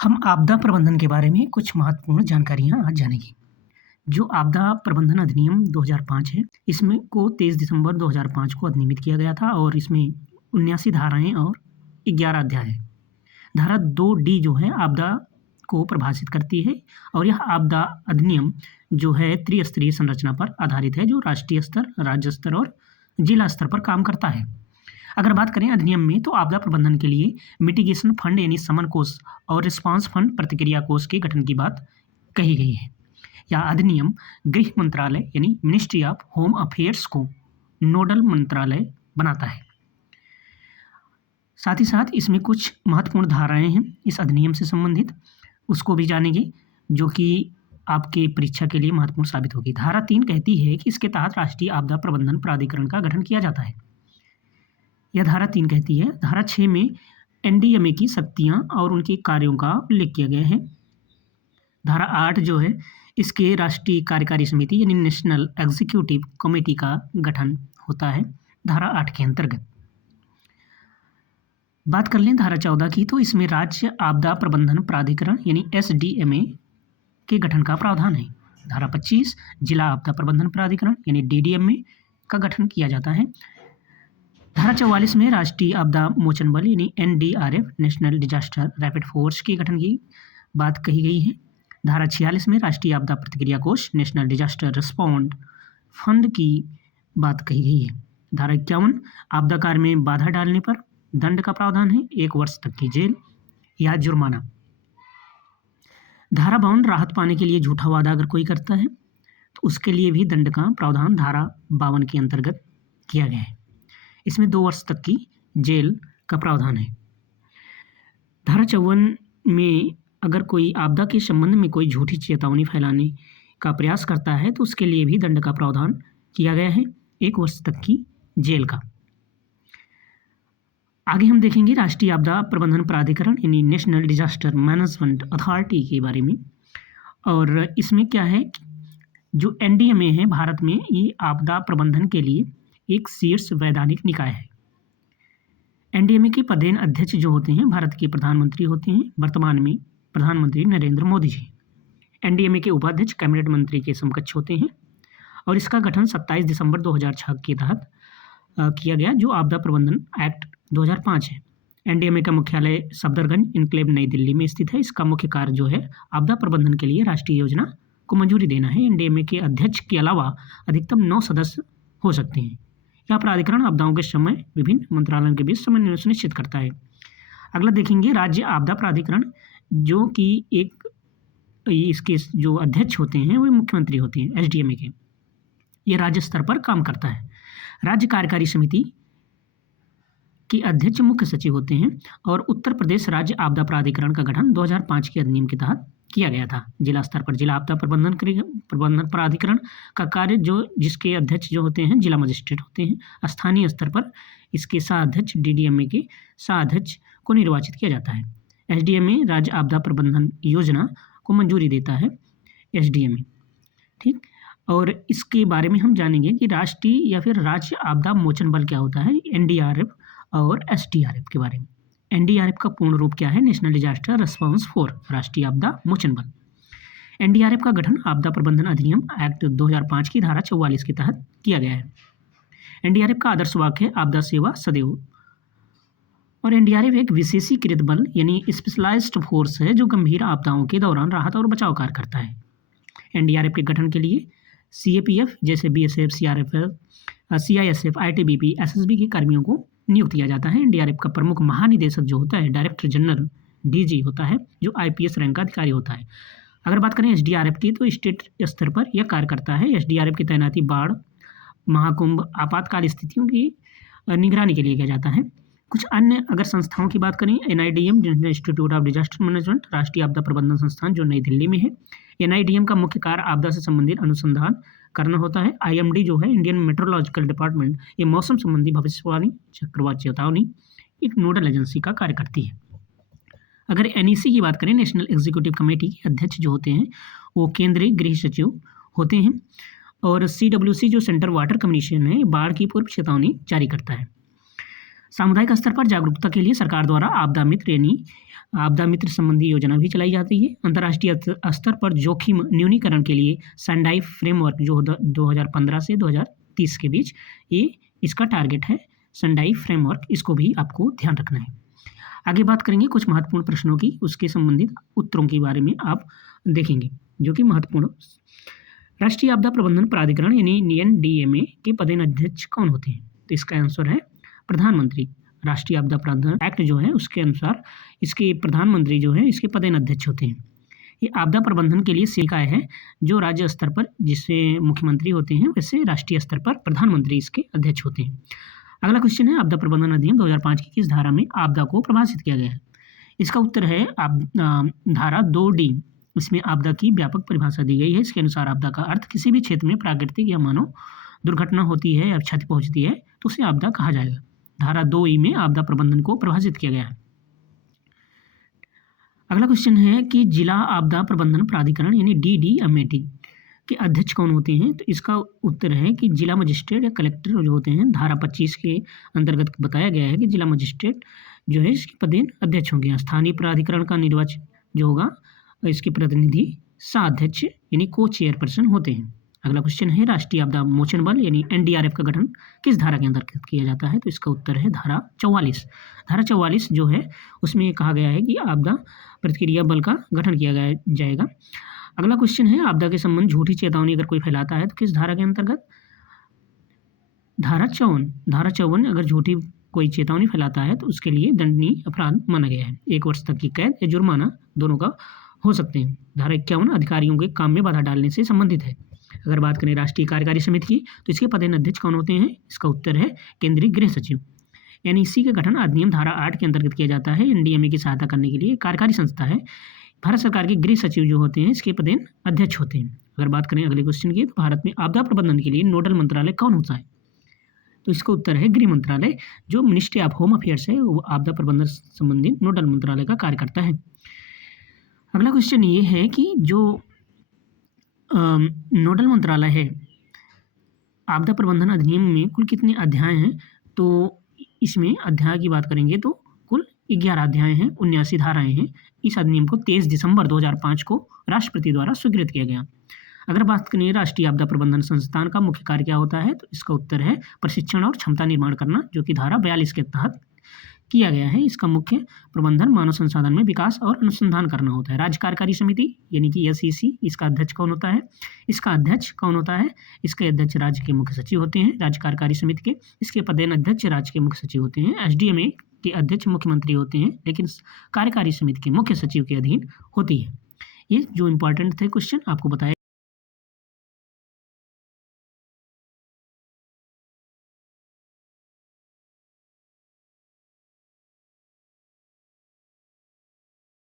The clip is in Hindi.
हम आपदा प्रबंधन के बारे में कुछ महत्वपूर्ण जानकारियाँ आज जानेंगे। जो आपदा प्रबंधन अधिनियम 2005 है, इसमें को 23 दिसंबर 2005 को अधिनियमित किया गया था और इसमें 79 धाराएँ और 11 अध्याय हैं। धारा 2D जो है आपदा को परिभाषित करती है और यह आपदा अधिनियम जो है त्रिस्तरीय संरचना पर आधारित है, जो राष्ट्रीय स्तर, राज्य स्तर और जिला स्तर पर काम करता है। अगर बात करें अधिनियम में, तो आपदा प्रबंधन के लिए मिटिगेशन फंड यानी शमन कोष और रिस्पांस फंड प्रतिक्रिया कोष के गठन की बात कही गई है। यह अधिनियम गृह मंत्रालय यानी मिनिस्ट्री ऑफ होम अफेयर्स को नोडल मंत्रालय बनाता है। साथ ही साथ इसमें कुछ महत्वपूर्ण धाराएं हैं इस अधिनियम से संबंधित, उसको भी जानेंगे, जो कि आपके परीक्षा के लिए महत्वपूर्ण साबित होगी। धारा 3 कहती है कि इसके तहत राष्ट्रीय आपदा प्रबंधन प्राधिकरण का गठन किया जाता है। यह धारा 3 कहती है। धारा 6 में एनडीएमए की शक्तियाँ और उनके कार्यों का उल्लेख किया गया है। धारा 8 जो है, इसके राष्ट्रीय कार्यकारी समिति यानी नेशनल एग्जीक्यूटिव कमेटी का गठन होता है धारा 8 के अंतर्गत। बात कर लें धारा 14 की, तो इसमें राज्य आपदा प्रबंधन प्राधिकरण यानी एसडीएमए के गठन का प्रावधान है। धारा 25 जिला आपदा प्रबंधन प्राधिकरण यानी डीडीएमए का गठन किया जाता है। धारा 44 में राष्ट्रीय आपदा मोचन बल यानी NDRF national disaster rapid force के गठन की बात कही गई है। धारा 46 में राष्ट्रीय आपदा प्रतिक्रिया कोष नेशनल डिजास्टर रिस्पॉन्ड फंड की बात कही गई है। धारा 51 आपदा कार्य में बाधा डालने पर दंड का प्रावधान है, 1 वर्ष तक की जेल या जुर्माना। धारा 52 राहत पाने के लिए झूठा वादा अगर कोई करता है तो उसके लिए भी दंड का प्रावधान धारा 52 के अंतर्गत किया गया है। इसमें 2 वर्ष तक की जेल का प्रावधान है। धारा 54 में अगर कोई आपदा के संबंध में कोई झूठी चेतावनी फैलाने का प्रयास करता है तो उसके लिए भी दंड का प्रावधान किया गया है, 1 वर्ष तक की जेल का। आगे हम देखेंगे राष्ट्रीय आपदा प्रबंधन प्राधिकरण यानी नेशनल डिजास्टर मैनेजमेंट अथॉरिटी के बारे में। और इसमें क्या है, जो एनडीएमए है भारत में, ये आपदा प्रबंधन के लिए एक शीर्ष वैधानिक निकाय है। एनडीएमए के पदेन अध्यक्ष जो होते हैं भारत के प्रधानमंत्री होते हैं, वर्तमान में प्रधानमंत्री नरेंद्र मोदी जी। एनडीएमए के उपाध्यक्ष कैबिनेट मंत्री के समकक्ष होते हैं और इसका गठन 27 दिसंबर 2006 के तहत किया गया, जो आपदा प्रबंधन एक्ट 2005 है। एनडीएमए का मुख्यालय सफदरगंज इनक्लेव नई दिल्ली में स्थित है। इसका मुख्य कार्य जो है आपदा प्रबंधन के लिए राष्ट्रीय योजना को मंजूरी देना है। एनडीएमए के अध्यक्ष के अलावा अधिकतम 9 सदस्य हो सकते हैं। यह प्राधिकरण आपदाओं के समय विभिन्न मंत्रालयों के बीच समन्वय सुनिश्चित करता है। अगला देखेंगे राज्य आपदा प्राधिकरण, जो कि इसके जो अध्यक्ष होते हैं वो मुख्यमंत्री होते हैं एसडीएमए के। ये राज्य स्तर पर काम करता है। राज्य कार्यकारी समिति के अध्यक्ष मुख्य सचिव होते हैं और उत्तर प्रदेश राज्य आपदा प्राधिकरण का गठन 2005 के अधिनियम के तहत किया गया था। जिला स्तर पर जिला आपदा प्रबंधन प्राधिकरण का कार्य जिसके अध्यक्ष जो होते हैं जिला मजिस्ट्रेट होते हैं। स्थानीय स्तर पर इसके सहाध्यक्ष डीडीएमए के सहाध्यक्ष को निर्वाचित किया जाता है। एसडीएमए राज्य आपदा प्रबंधन योजना को मंजूरी देता है, एसडीएमए, ठीक। और इसके बारे में हम जानेंगे कि राष्ट्रीय या फिर राज्य आपदा मोचन बल क्या होता है, एनडीआरएफ और एसडीआरएफ के बारे में। एनडीआरएफ का पूर्ण रूप क्या है, नेशनल डिजास्टर रिस्पांस फोर्स, राष्ट्रीय आपदा मोचन बल। एनडीआरएफ का गठन आपदा प्रबंधन अधिनियम एक्ट 2005 की धारा 44 के तहत किया गया है। एनडीआरएफ का आदर्श वाक्य है आपदा सेवा सदैव। और एनडीआरएफ एक विशेषीकृत बल यानी स्पेशलाइज्ड फोर्स है जो गंभीर आपदाओं के दौरान राहत और बचाव कार्य करता है। एनडीआरएफ के गठन के लिए सीएपीएफ जैसे बीएसएफ, सीआरएफएफ, सीआईएसएफ, आईटीबीपी, एसएसबी के कर्मियों को नियुक्त किया जाता है। एनडीआरएफ का प्रमुख महानिदेशक जो होता है डायरेक्टर जनरल डीजी होता है, जो आईपीएस रैंक का अधिकारी होता है। अगर बात करें एसडीआरएफ की, तो स्टेट स्तर पर यह कार्य करता है। एसडीआरएफ की तैनाती बाढ़, महाकुंभ, आपातकाल स्थितियों की निगरानी के लिए किया जाता है। कुछ अन्य अगर संस्थाओं की बात करें, NIDM national institute of disaster management, राष्ट्रीय आपदा प्रबंधन संस्थान जो नई दिल्ली में है। एनआईडीएम का मुख्य कार्य आपदा से संबंधित अनुसंधान करना होता है। आईएमडी जो है इंडियन मेट्रोलॉजिकल डिपार्टमेंट, ये मौसम संबंधी भविष्यवाणी, चक्रवात चेतावनी, एक नोडल एजेंसी का कार्य करती है। अगर एनईसी की बात करें, नेशनल एग्जीक्यूटिव कमेटी के अध्यक्ष जो होते हैं वो केंद्रीय गृह सचिव होते हैं। और सीडब्ल्यूसी जो सेंट्रल वाटर कमीशन है, बाढ़ की पूर्व चेतावनी जारी करता है। सामुदायिक स्तर पर जागरूकता के लिए सरकार द्वारा आपदा मित्र यानी आपदा मित्र संबंधी योजना भी चलाई जाती है। अंतर्राष्ट्रीय स्तर पर जोखिम न्यूनीकरण के लिए सेंडाई फ्रेमवर्क जो 2015 से 2030 के बीच ये इसका टारगेट है, सेंडाई फ्रेमवर्क, इसको भी आपको ध्यान रखना है। आगे बात करेंगे कुछ महत्वपूर्ण प्रश्नों की, उसके संबंधित उत्तरों के बारे में आप देखेंगे जो कि महत्वपूर्ण। राष्ट्रीय आपदा प्रबंधन प्राधिकरण यानी NDMA के पदेनाध्यक्ष कौन होते हैं? तो इसका आंसर है प्रधानमंत्री। राष्ट्रीय आपदा प्रबंधन एक्ट जो है उसके अनुसार इसके प्रधानमंत्री जो है इसके पदेनाध्यक्ष होते हैं। ये आपदा प्रबंधन के लिए निकाय है जो राज्य स्तर पर जिससे मुख्यमंत्री होते हैं, वैसे राष्ट्रीय स्तर पर प्रधानमंत्री इसके अध्यक्ष होते हैं। अगला क्वेश्चन है आपदा प्रबंधन अधिनियम 2005 की किस धारा में आपदा को परिभाषित किया गया है? इसका उत्तर है धारा 2D। इसमें आपदा की व्यापक परिभाषा दी गई है। इसके अनुसार आपदा का अर्थ किसी भी क्षेत्र में प्राकृतिक या मानव दुर्घटना होती है या क्षति पहुंचती है तो उसे आपदा कहा जाएगा। धारा 2E में आपदा प्रबंधन को परिभाषित किया गया है। अगला क्वेश्चन है कि जिला आपदा प्रबंधन प्राधिकरण यानी DDMAT के अध्यक्ष कौन होते हैं? तो इसका उत्तर है कि जिला मजिस्ट्रेट या कलेक्टर जो होते हैं। धारा 25 के अंतर्गत बताया गया है कि जिला मजिस्ट्रेट जो है इसके पदेन अध्यक्ष होंगे। स्थानीय प्राधिकरण का निर्वाचन जो होगा इसके प्रतिनिधि साध्यक्ष यानी को चेयरपर्सन होते हैं। अगला क्वेश्चन है राष्ट्रीय आपदा मोचन बल यानी NDRF का गठन किस धारा के अंतर्गत किया जाता है? तो इसका उत्तर है धारा 44। धारा 44 जो है उसमें कहा गया है कि आपदा प्रतिक्रिया बल का गठन किया जाएगा। अगला क्वेश्चन है आपदा के संबंध झूठी चेतावनी अगर कोई फैलाता है तो किस धारा के अंतर्गत? धारा 54। धारा 54 अगर झूठी कोई चेतावनी फैलाता है तो उसके लिए दंडनीय अपराध माना गया है। 1 वर्ष तक की कैद या जुर्माना दोनों का हो सकते हैं। धारा 51 अधिकारियों के काम में बाधा डालने से संबंधित है। अगर बात करें राष्ट्रीय कार्यकारी समिति की तो इसके पदेनाध्यक्ष कौन होते हैं? इसका उत्तर है केंद्रीय गृह सचिव। NEC का गठन अधिनियम धारा 8 के अंतर्गत किया जाता है। NDMA की सहायता करने के लिए कार्यकारी संस्था है। भारत सरकार के गृह सचिव जो होते हैं इसके पदेन अध्यक्ष होते हैं। अगर बात करें अगले क्वेश्चन की तो भारत में आपदा प्रबंधन के लिए नोडल मंत्रालय कौन होता है? तो इसका उत्तर है गृह मंत्रालय। जो मिनिस्ट्री ऑफ होम अफेयर्स है वो आपदा प्रबंधन संबंधी नोडल मंत्रालय का कार्य करता है। अगला क्वेश्चन ये है कि जो नोडल मंत्रालय है आपदा प्रबंधन अधिनियम में कुल कितने अध्याय हैं? तो इसमें अध्याय की बात करेंगे तो कुल 11 अध्याय हैं, 79 धाराएं हैं। इस अधिनियम को 23 दिसंबर 2005 को राष्ट्रपति द्वारा स्वीकृत किया गया। अगर बात करें राष्ट्रीय आपदा प्रबंधन संस्थान का मुख्य कार्य क्या होता है? तो इसका उत्तर है प्रशिक्षण और क्षमता निर्माण करना, जो कि धारा 42 के तहत किया गया है। इसका मुख्य प्रबंधन मानव संसाधन में विकास और अनुसंधान करना होता है। राज्य कार्यकारी समिति यानी कि SEC, इसका अध्यक्ष कौन होता है? इसका अध्यक्ष कौन होता है? इसके अध्यक्ष राज्य के मुख्य सचिव होते हैं, राज्य कार्यकारी समिति के। इसके पदेन अध्यक्ष राज्य के मुख्य सचिव होते हैं। SDMA के अध्यक्ष मुख्यमंत्री होते हैं, लेकिन कार्यकारी समिति के मुख्य सचिव के अधीन होती है। ये जो इंपॉर्टेंट थे क्वेश्चन आपको बताया।